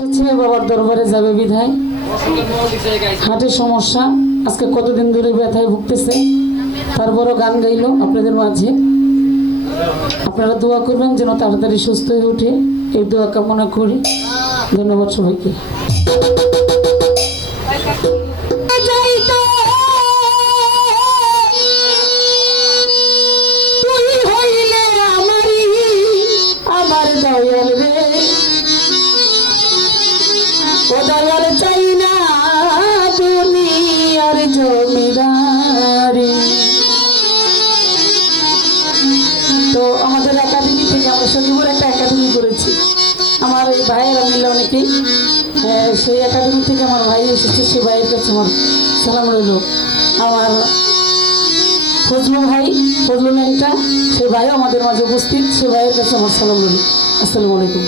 ছেলে বাবার দরবারে যাবে বিধায়। হাটের সমস্যা। আজকে কতদিন ধরে ব্যথায় ভুগতেছে। তারপরও গান গাইল আপনাদের মাঝে। আপনারা দোয়া করবেন যেন তাড়াতাড়ি সুস্থ হয়ে ওঠে এই দোয়া কামনা করি। ধন্যবাদ সবাইকে। ও চাই না দুনিয়ার জমিদারি। তো আমাদের একাডেমি থেকে আমরা সঙ্গীপুর একটা একাডেমি করেছি। আমার এই ভাইয়েরা মিলে অনেকেই সেই একাডেমি থেকে আমার ভাই এসেছে, সে ভাইয়ের কাছে আমার সালাম রইল। আমার ফজলু ভাই, ফজলু ল্যাংটা সে ভাইও আমাদের মাঝে উপস্থিত, সে ভাইয়ের কাছে আমার সালাম রইল। আসসালামু আলাইকুম।